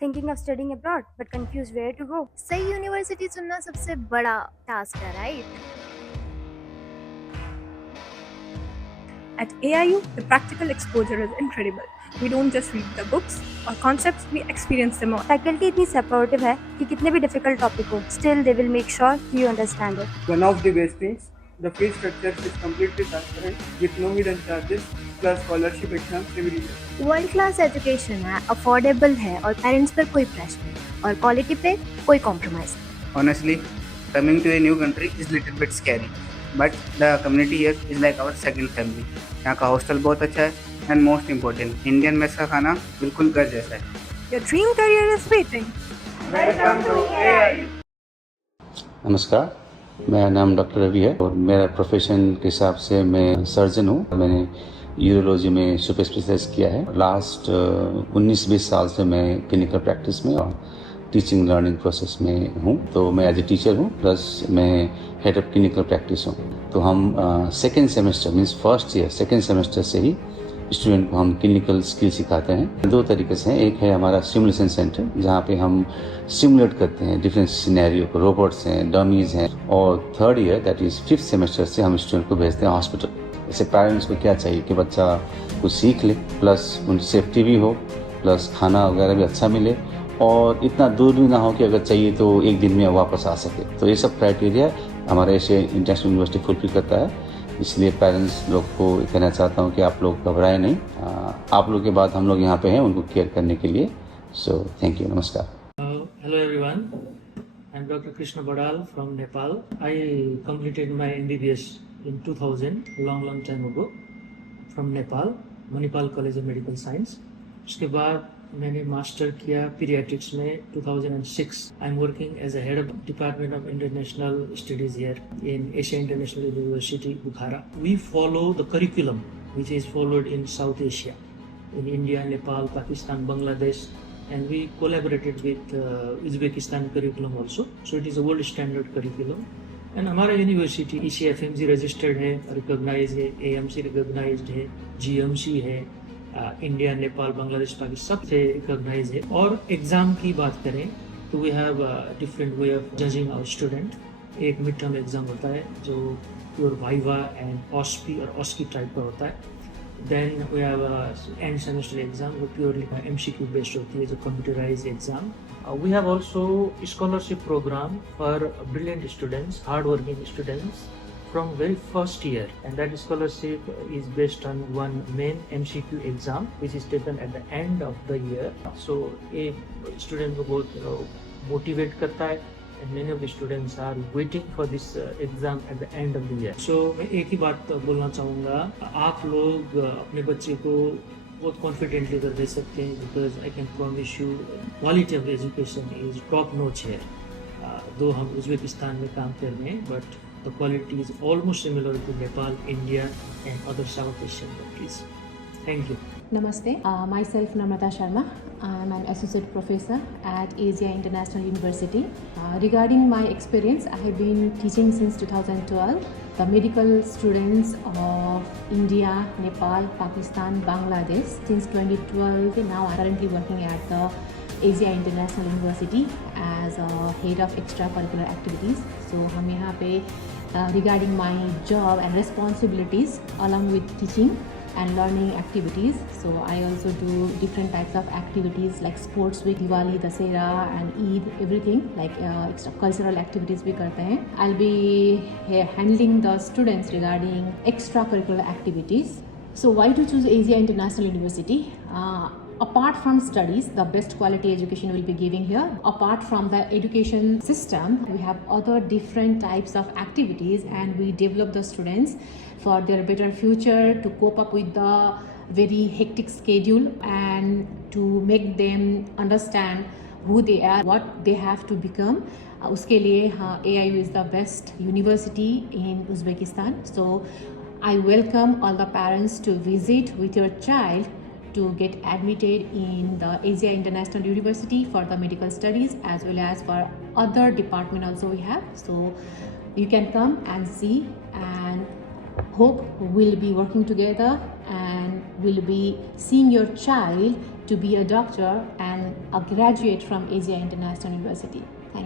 Thinking of studying abroad but confused where to go. सही university चुनना सबसे बड़ा टास्क है, right? At AIU, the practical exposure is incredible. We don't just read the books or concepts, we experience them all. Faculty इतनी supportive है कि कितने भी difficult topic हो, still they will make sure कि you understand it. One of the best things, the fee structure is completely transparent with no hidden charges plus scholarship exams every year. World class education है, affordable है और parents पर कोई pressure नहीं और quality पे कोई कॉम्प्रोमाइज नहीं। Honestly, coming to a new country is little bit scary, but the community here is like our second family. यहाँ का हॉस्टल बहुत अच्छा है and most important, Indian mess का खाना बिल्कुल घर जैसा है। Your dream career is waiting. नमस्कार, मेरा नाम डॉक्टर रवि है और मेरा प्रोफेशन के हिसाब से मैं सर्जन हूँ। मैंने यूरोलॉजी में सुपर स्पेशलाइज किया है। लास्ट 19-20 साल से मैं क्लिनिकल प्रैक्टिस में और टीचिंग लर्निंग प्रोसेस में हूँ। तो मैं एज ए टीचर हूँ प्लस मैं हेड ऑफ क्लिनिकल प्रैक्टिस हूँ। तो हम second semester means first year second semester से ही स्टूडेंट को हम क्लिनिकल स्किल सिखाते हैं। दो तरीके से हैं, एक है हमारा सिमुलेशन सेंटर जहाँ पे हम सिमुलेट करते हैं डिफरेंट सिनेरियो को, रोबोट्स हैं, डमीज़ हैं, और third year that is fifth semester से हम स्टूडेंट को भेजते हैं हॉस्पिटल। जैसे पेरेंट्स को क्या चाहिए कि बच्चा कुछ सीख ले, प्लस उन सेफ्टी भी हो, प्लस खाना वगैरह भी अच्छा मिले और इतना दूर भी ना हो कि अगर चाहिए तो एक दिन में वापस आ सके। तो ये सब क्राइटेरिया हमारे ऐसे इंटरनेशनल यूनिवर्सिटी फुलफिल करता है। इसलिए पेरेंट्स लोग को कहना चाहता हूँ कि आप लोग घबराएं नहीं, आप लोग के बाद हम लोग यहाँ पे हैं उनको केयर करने के लिए। सो थैंक यू, नमस्कार। Hello everyone, I'm Dr. Krishna Badal from Nepal. I completed my MBBS in 2000, long time ago, from Nepal, Manipal College of Medical Science. उसके बाद मैंने मास्टर किया पीडियाट्रिक्स में 2006. I'm working as a head of Department of International Studies here in Asia International University, Bukhara. We follow the curriculum which is followed in South Asia, in India, Nepal, Pakistan, Bangladesh, and we collaborated with Uzbekistan curriculum also. So it is a world standard curriculum. And हमारा university ECFMC registered है, recognise है, AMC recognised है, GMC है, India, Nepal, Bangladesh, Pakistan सब से recognise है। और exam की बात करें तो we have different way of judging our student. एक मिड टर्म एग्ज़ाम होता है जो प्योर वाइवा एंड ऑस्पी और ऑस्की टाइप का होता है। Then we have end semester exam जो प्योरली MCQ बेस्ड होती है, जो computerised exam. We have also scholarship program for brilliant students, hard-working students from very first year, and that scholarship is based on one main MCQ exam which is taken at the end of the year. So a student को बहुत motivate करता है, and many of the students are waiting for this exam at the end of the year. So मैं एक ही बात बोलना चाहूँगा, आप लोग अपने बच्चे को बहुत कॉन्फिडेंटली कर दे सकते हैं, because I can promise you quality of education is top notch है। दो हम उज़्बेकिस्तान में काम कर रहे हैं, but the quality is almost similar to Nepal, India and other South Asian countries. Thank you. Namaste, myself Namrata Sharma. I'm an associate professor at Asia International University. Regarding my experience, I have been teaching since 2012 the medical students of India, Nepal, Pakistan, Bangladesh since 2012. Now I'm currently working at the Asia International University as a head of extracurricular activities. So हम यहाँ पे regarding my job and responsibilities along with teaching and learning activities. So I also do different types of activities like sports week, Diwali, Dasera and Eid, everything like extra cultural activities भी करते हैं. I'll be handling the students regarding extracurricular activities. So why to choose Asia International University? Apart from studies, the best quality education will be giving here. Apart from the education system, we have other different types of activities and we develop the students for their better future, to cope up with the very hectic schedule and to make them understand who they are, what they have to become. उसके लिए AIU is the best university in Uzbekistan. So I welcome all the parents to visit with your child to get admitted in the Asia International University for the medical studies, as well as for other department also we have. So you can come and see, and hope we'll be working together and we'll be seeing your child to be a doctor and a graduate from Asia International University. Thank you.